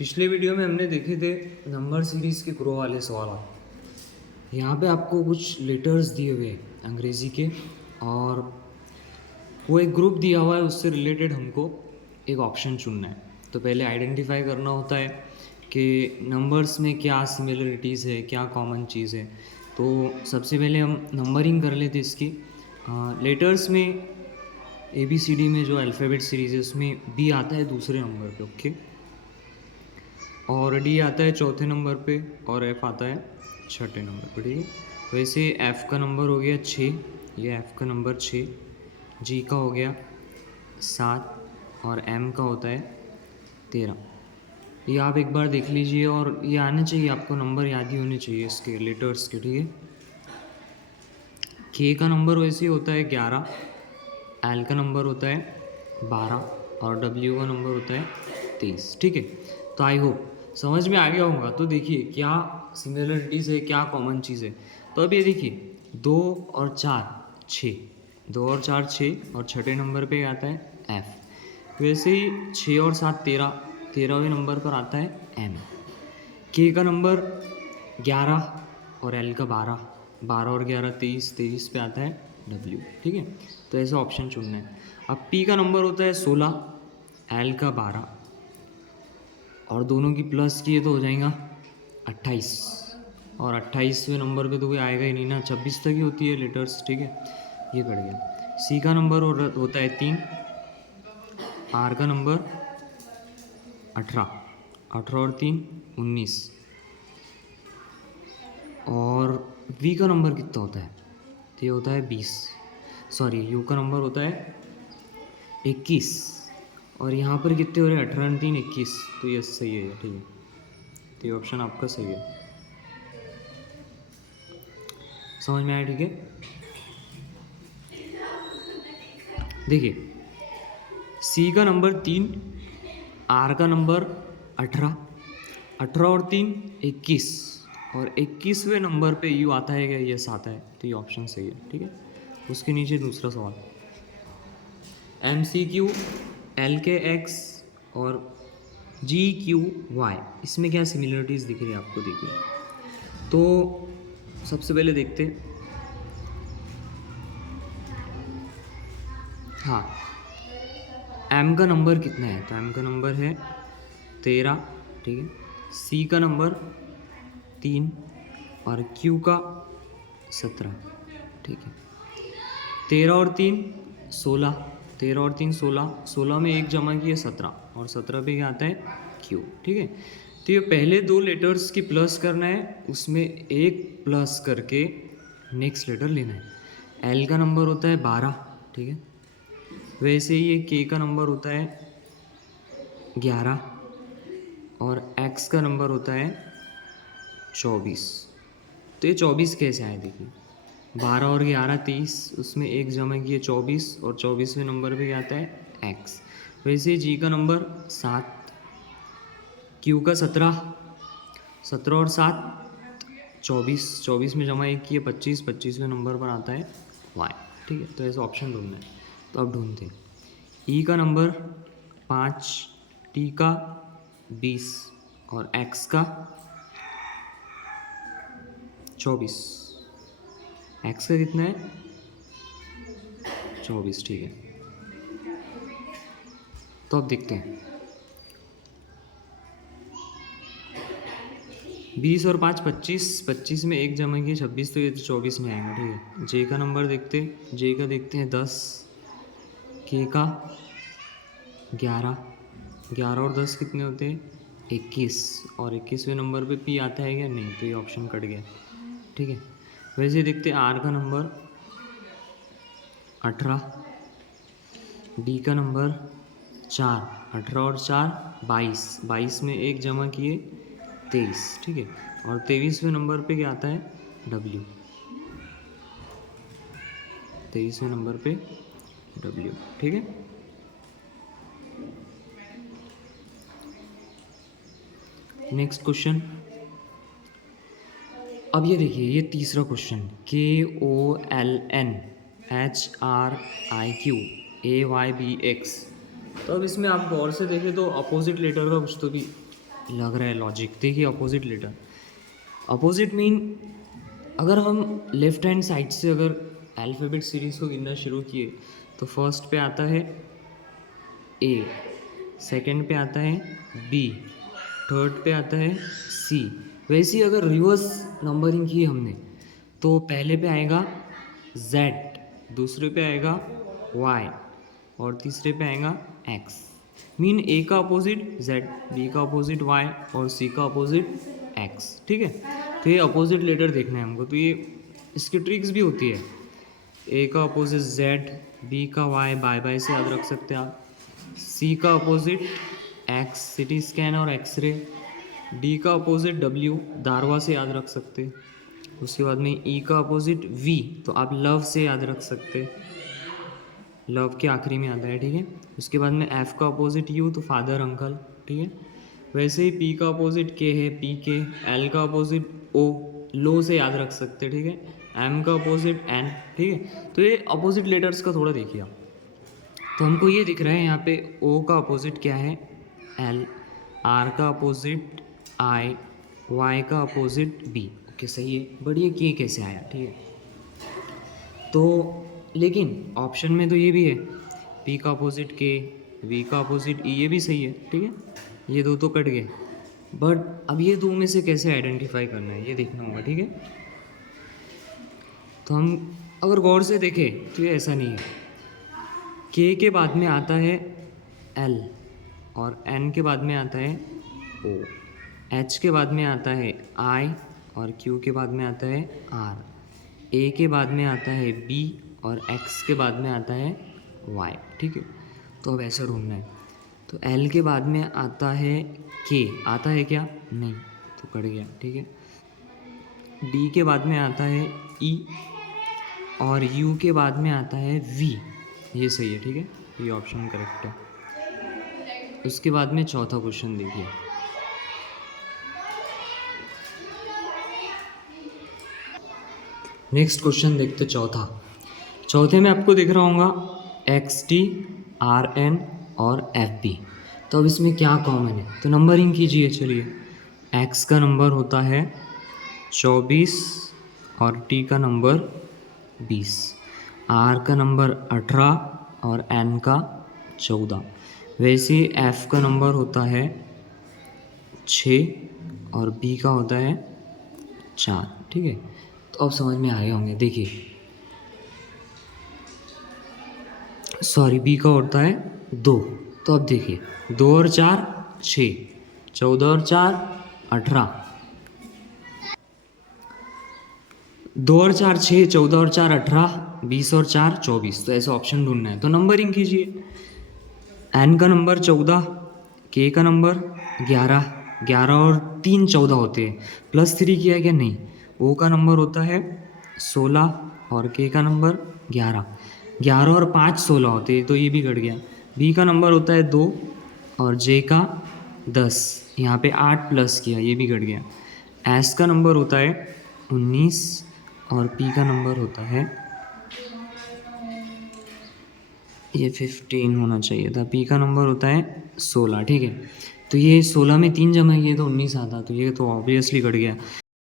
पिछले वीडियो में हमने देखे थे नंबर सीरीज़ के ग्रो वाले सवाल। यहाँ पे आपको कुछ लेटर्स दिए हुए हैं अंग्रेज़ी के, और वो एक ग्रुप दिया हुआ है, उससे रिलेटेड हमको एक ऑप्शन चुनना है। तो पहले आइडेंटिफाई करना होता है कि नंबर्स में क्या सिमिलरिटीज़ है, क्या कॉमन चीज़ है। तो सबसे पहले हम नंबरिंग कर लेते इसकी। लेटर्स में ABCD में जो अल्फ़ाबेट सीरीज़ है उसमें B आता है दूसरे नंबर पे, ओके, और D आता है चौथे नंबर पे, और F आता है छठे नंबर पे, ठीक है। वैसे F का नंबर हो गया 6, ये F का नंबर 6, G का हो गया 7, और M का होता है 13। ये आप एक बार देख लीजिए, और ये आने चाहिए आपको, नंबर याद ही होने चाहिए इसके लेटर्स के, ठीक है। K का नंबर वैसे ही होता है 11, L का नंबर होता है 12, और W का नंबर होता है 23, ठीक है। तो आई होप समझ में आ गया होगा। तो देखिए क्या सिमिलरिटीज़ है, क्या कॉमन चीज़ है। तो अब ये देखिए 2 और 4 6, 2 और 4 6, और छठे नंबर पे आता है F। वैसे ही 6 और 7 13, 13वें नंबर पर आता है M। K का नंबर 11 और L का 12, 12 और 11 23, 23 पे आता है W, ठीक है। तो ऐसा ऑप्शन चुनना है। अब P का नंबर होता है 16, L का 12, और दोनों की प्लस किए तो हो जाएगा 28, और 28वें नंबर पे तो कोई आएगा ही नहीं ना, 26 तक ही होती है लेटर्स, ठीक है। ये कट गया। C का नंबर होता है 3, R का नंबर 18, 18 और 3 19, और V का नंबर कितना होता है, तो ये होता है 20, सॉरी U का नंबर होता है 21, और यहाँ पर कितने हो रहे हैं 18 और 3 21, तो ये सही है, ठीक है। तो ये ऑप्शन आपका सही है, समझ में आया, ठीक है। देखिए C का नंबर 3, R का नंबर 18, 18 और 3 21, और 21वें नंबर पे U आता है, क्या यस आता है, तो ये ऑप्शन सही है, ठीक है। उसके नीचे दूसरा सवाल, MCQ LKX और GQY, इसमें क्या सिमिलरिटीज़ दिख रही है आपको, देखिए। तो सबसे पहले देखते हैं, हाँ, M का नंबर कितना है, तो M का नंबर है 13, ठीक है। C का नंबर 3, और Q का 17, ठीक है। 13 और 3 16, 13 और 3 16, 16 में एक जमा किए 17, और 17 पे क्या आता है Q, ठीक है। तो ये पहले दो लेटर्स की प्लस करना है, उसमें एक प्लस करके नेक्स्ट लेटर लेना है। L का नंबर होता है 12, ठीक है। वैसे ही ये K का नंबर होता है 11, और X का नंबर होता है 24। तो ये 24 कैसे आए, देखिए 12 और 11 23, उसमें एक जमा किए 24, और 24वें नंबर पे क्या आता है X। वैसे G का नंबर 7, Q का 17, 17 और 7 24, 24 में जमा एक किए 25, 25वें नंबर पर आता है Y, ठीक है। तो ऐसा ऑप्शन ढूंढना है, तो अब ढूंढते हैं। E का नंबर 5, T का 20, और X का 24। X का कितना है 24, ठीक है। तो अब देखते हैं 20 और 5 25, 25 में एक जमा किए 26, तो ये तो 24 में आएगा, ठीक है। J का नंबर देखते हैं, J का देखते हैं 10, K का 11, 11 और 10 कितने होते हैं 21, और 21वें नंबर पे P आता है क्या, नहीं, तो ये ऑप्शन कट गया, ठीक है। वैसे देखते हैं R का नंबर 18, D का नंबर 4, 18 और 4 22, 22 में एक जमा किए 23, ठीक है। और 23वें नंबर पे क्या आता है W, 23वें नंबर पे W, ठीक है। नेक्स्ट क्वेश्चन, अब ये देखिए, ये तीसरा क्वेश्चन, KOLNHRIQAYBX। तो अब इसमें आप गौर से देखें तो अपोजिट लेटर का कुछ तो भी लग रहा है लॉजिक। देखिए अपोजिट लेटर, अपोजिट मीन अगर हम लेफ्ट हैंड साइड से अगर अल्फ़ाबेट सीरीज़ को गिनना शुरू किए तो फर्स्ट पे आता है ए, सेकंड पे आता है बी, थर्ड पे आता है सी। वैसे ही अगर रिवर्स नंबरिंग की हमने तो पहले पे आएगा जेड, दूसरे पे आएगा वाई और तीसरे पे आएगा एक्स। मीन ए का अपोजिट जेड, बी का अपोजिट वाई और सी का अपोजिट एक्स। ठीक है, तो ये अपोजिट लेटर देखना है हमको। तो ये इसकी ट्रिक्स भी होती है। ए का अपोजिट जेड, बी का वाई बाय बाय से याद रख सकते हैं आप, सी का अपोजिट एक्स सिटी स्कैन और एक्सरे, डी का अपोजिट डब्ल्यू दारवा से याद रख सकते। उसके बाद में ई का अपोजिट वी तो आप लव से याद रख सकते, लव के आखिरी में आता है। ठीक है, उसके बाद में एफ का अपोजिट यू तो फादर अंकल। ठीक है, वैसे ही पी का अपोजिट के है पी के, एल का अपोजिट ओ लो से याद रख सकते। ठीक है, एम का अपोजिट एन। ठीक है, तो ये अपोजिट लेटर्स का थोड़ा देखिए आप। तो हमको ये दिख रहा है यहाँ पे ओ का अपोजिट क्या है एल, आर का अपोजिट आई, वाई का अपोजिट बी। ओके सही है, बढ़िया कि ये कैसे आया। ठीक है, तो लेकिन ऑप्शन में तो ये भी है पी का अपोजिट के, वी का अपोजिट ई, ये भी सही है। ठीक है, ये दो तो कट गए, बट अब ये दो में से कैसे आइडेंटिफाई करना है ये देखना होगा। ठीक है, तो हम अगर गौर से देखें तो ये ऐसा नहीं है। के बाद में आता है एल और एन के बाद में आता है ओ, एच के बाद में आता है आई और क्यू के बाद में आता है आर, ए के बाद में आता है बी और एक्स के बाद में आता है वाई। ठीक है, तो अब ऐसा ढूंढना है। तो एल के बाद में आता है के, आता है क्या नहीं तो कट गया। ठीक है, डी के बाद में आता है ई और यू के बाद में आता है वी, ये सही है। ठीक है, ये ऑप्शन करेक्ट है। उसके बाद में चौथा क्वेश्चन देखिए, नेक्स्ट क्वेश्चन देखते चौथा। चौथे में आपको दिख रहा होगा एक्स टी, आर एन और एफ बी। तो अब इसमें क्या कॉमन है तो नंबरिंग कीजिए। चलिए, एक्स का नंबर होता है 24 और टी का नंबर 20, आर का नंबर 18 और एन का 14। वैसे एफ का नंबर होता है 6 और बी का होता है 4। ठीक है, तो अब समझ में आए होंगे। देखिए सॉरी बी का होता है 2, तो अब देखिए 2 और 4 6, 14 और 4 18, 2 और 4 6, 14 और 4 18, 20 और 4 24। तो ऐसा ऑप्शन ढूंढना है तो नंबरिंग कीजिए। एन का नंबर 14, के का नंबर 11, 11 और 3 14 होते हैं, +3 किया है क्या नहीं। ओ का नंबर होता है 16 और के का नंबर 11, 11 और 5 16 होते हैं तो ये भी कट गया। बी का नंबर होता है 2 और जे का 10, यहाँ पे 8 प्लस किया ये भी कट गया। एस का नंबर होता है 19 और पी का नंबर होता है ये 15 होना चाहिए था, पी का नंबर होता है 16। ठीक है, तो ये 16 में 3 जमा किए तो 19 आता, तो ये तो ऑब्वियसली कट गया।